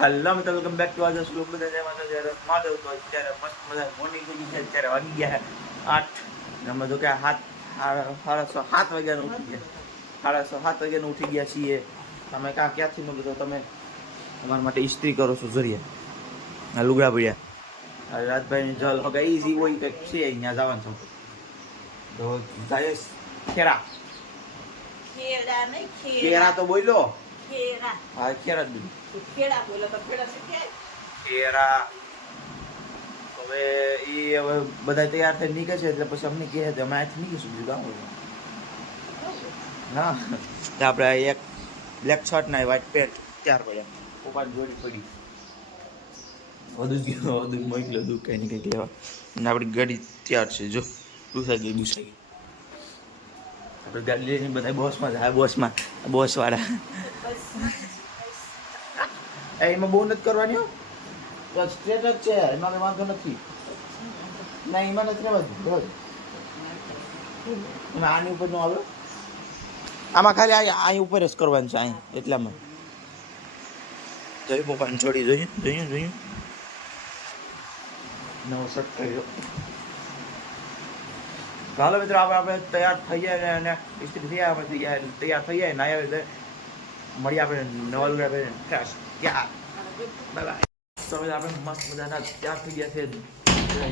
Hello મિત્રો, welcome back to આજનો શ્લોક. બધા જય માતા જય મહાદેવ. તો અત્યારે મસ્ત મજા મોર્નિંગ થઈ ગઈ છે. અત્યારે વાગી ગયા 8. અમે તો કે 7:30 વાગ્યાનું ઉઠી ગયા. 7:30 વાગ્યાનું ઉઠી ગયા છીએ. તમે ક્યાંથી નો બધો તમે અમારા માટે ઇસ્ત્રી કરો છો જરિયા લુગડા પડ્યા. રાજભાઈ જલ હવે ઈઝી હોય કંઈક છે અહીંયા જવાનું છે તો જાય ખેરા ખેરા તો બોલો હા ખેરા જ ખેરા બોલો તો ખેરા. હવે એ હવે બધા તૈયાર થઈ નીકળે છે એટલે પછી અમને કહે છે અમે અહીંથી નીકળીશું બીજું ગામ ના તો આપણે એક બ્લેક શર્ટ ના વ્હાઈટ પેન્ટ ત્યાર પડ્યા પપ્પાની જોડી પડી વધુ મોકલ્યો દુઃખ કંઈ ને કંઈક લેવા અને આપણી ગાડી તૈયાર છે. જો દુસાઈ ગઈ આપણે ગાડી લઈને બધા બોસમાં જાય બોસવાળા એમાં બહુ નથી કરવાની હો તો સ્ટ્રેટ જ છે એમાં કંઈ વાંધો નથી ના એમાં નથી રહેવા એમાં આની ઉપર નો આવ્યો આમાં ખાલી અહીં ઉપર જ કરવાનું છે અહીં એટલામાં જોયું પપ્પાને છોડી જોયું નવો શર્ટ કર્યો. ચાલો મિત્રો આપણે તૈયાર થઈ જાય અને ઇસ્ત્રી થઈ જાય તૈયાર થઈ જાય ના આવે મળીએ આપણે નવા લુગડા પહેરીને ફ્રેશ યા બાય બાય. સમય આપણે મસ્ત મજાના તૈયાર થઈ ગયા છે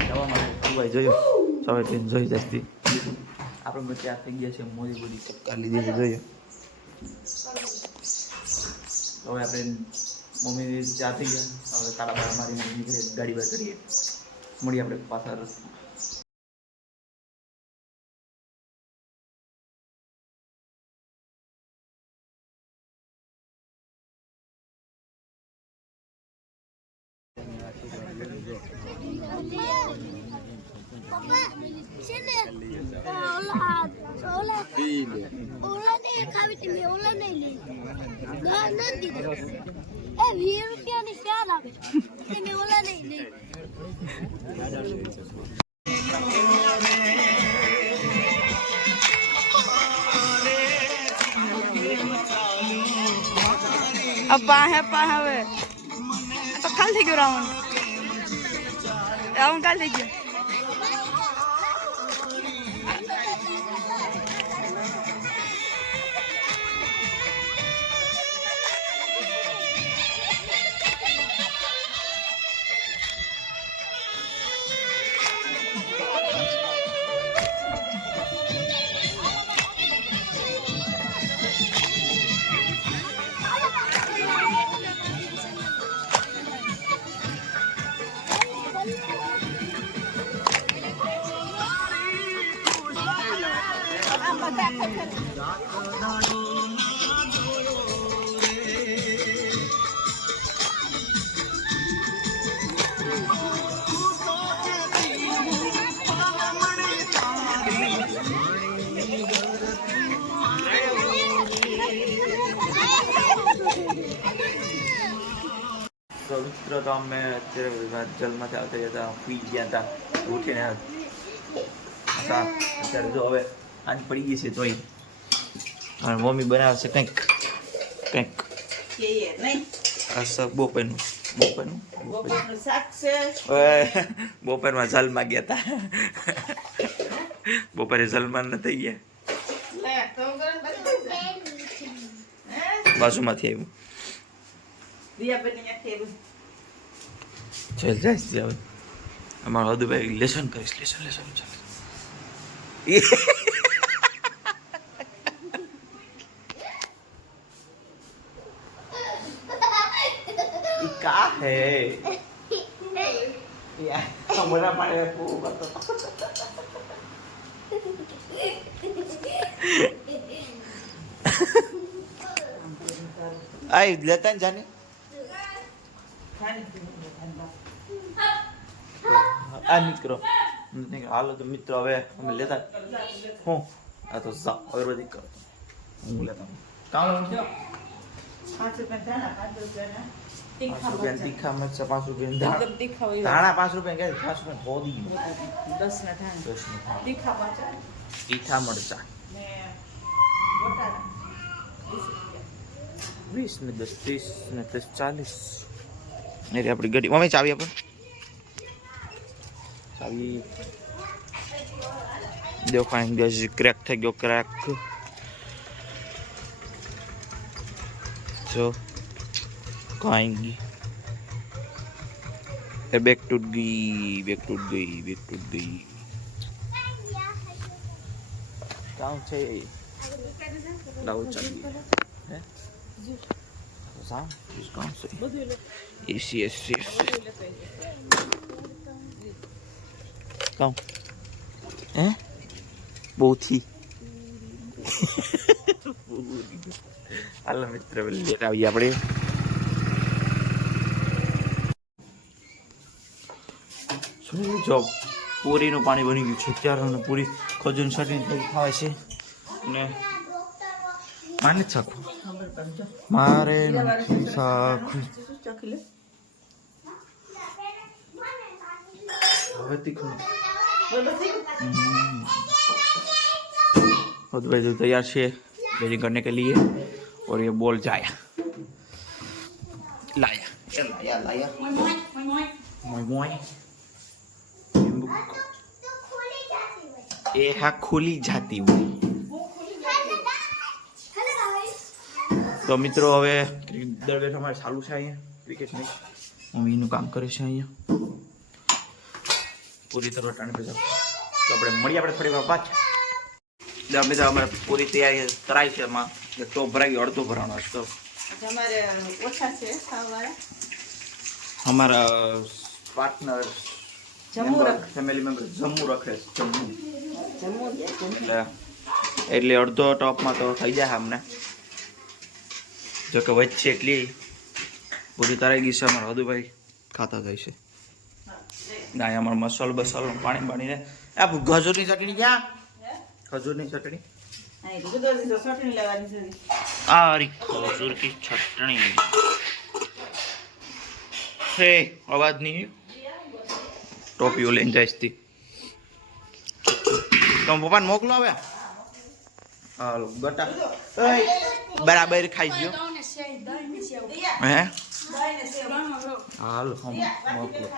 જવા માટે જોયો સમય ટ્રેન જોઈ જતી આપણે તૈયાર થઈ ગયા છે મોદી બોડી પક્કા લીધી છે જોયો. હવે આપણે મમ્મી ચા થઈ ગયા હવે તારા બાર મારી નીકળે ગાડી બાર કરીએ મળીએ આપણે પાછા પા હવે તો ખાલી થઈ ગયો રાઉન્ડ ખાલી થઈ ગયો. મિત્રો તો અમે અત્યારે જલમાંથી આવતા જતા પી ગયા હતા ઉઠીને અત્યારે જો હવે આજ પડી ગઈ છે તોય અને મમ્મી બનાવશે કંઈક બપોરમાં જલમાં ગયા હતા બપોરે જલમાં ન થઈ ગયા બાજુમાંથી આવ્યું ચલ જાય હવે અમારો હદુભાઈ લેસન કરીશ લેસન ચાલ का है या हमारा पाड़े पूरा तो आई लेता है जाने आ मित्रो हालो तो मित्रो હવે અમે લેતા હું આ તો આયુર્વેદિક કરો હું લેતા કામ છે 5 રૂપિયા તીખા મરચા 5 રૂપિયા ધાણા 5 રૂપિયા કે 5 રૂપિયા હોદી 10 ના ધાણા તીખા મરચા ને ગોટા 20 ને 10 30 ને 40 એટલે આપણી ગાડી મમ્મી ચાવી આપો ચાવી દો ફાઈન ગેસ ક્રેક થઈ ગયો ક્રેક so खाएंगे बैग टूट गई कहाँ છે લાવ ચાલી હે સાઉન્ડ ઇસ કहाँ से yes कहाँ हैं बहुत ही હાલો મિત્ર લેટ આવીએ આપણે જો પૂરીનું પાણી બની ગયું છે ત્યારે પૂરી ખજૂર ચટણી થઈ ખાવાય છે ને માને ચાખું મારે ચાખું હવે તીખું भाई तो तैयार है बेजिंग करने के लिए और ये बॉल जाया लाया मोय ये हाँ खुली जाती हुई तो मित्रों હવે દરવેશ અમારે ચાલુ છે અહીંયા ક્રિકેટ મેચ મમ્મીનું કામ કરે છે અહીંયા પૂરી તરફ ટાણે પે તો આપણે મળીએ આપણે થોડી વાર પાછા અમે તો અમારે પૂરી તૈયારી કરાઈ છે એમાં ટોપ ભરાઈ ગયો અડધો ભરાણો છે તો અમારે ઓછા છે ખાવાવાળા અમારા પાર્ટનર ફેમિલી મેમ્બર જમ્મુ રખે છે એટલે અડધો ટોપમાં તો થઈ જાય અમને જો કે વચ્ચે એટલી પૂરી તરાઈ ગઈ છે અમારા વધુભાઈ ખાતા જાય છે ના અમારો મસાલો બસાલો પાણી પાણીને આ ખજૂરની ચટણી ક્યાં ખજૂરની ચટણી આરી ખજૂર की चटनी हे आवाज नहीं टोपियो લઈને જાય છે તો પપ્પાને મોકલો હવે હાલો ગટા બરાબર ખાઈ ગયો હે હાલો મોકલો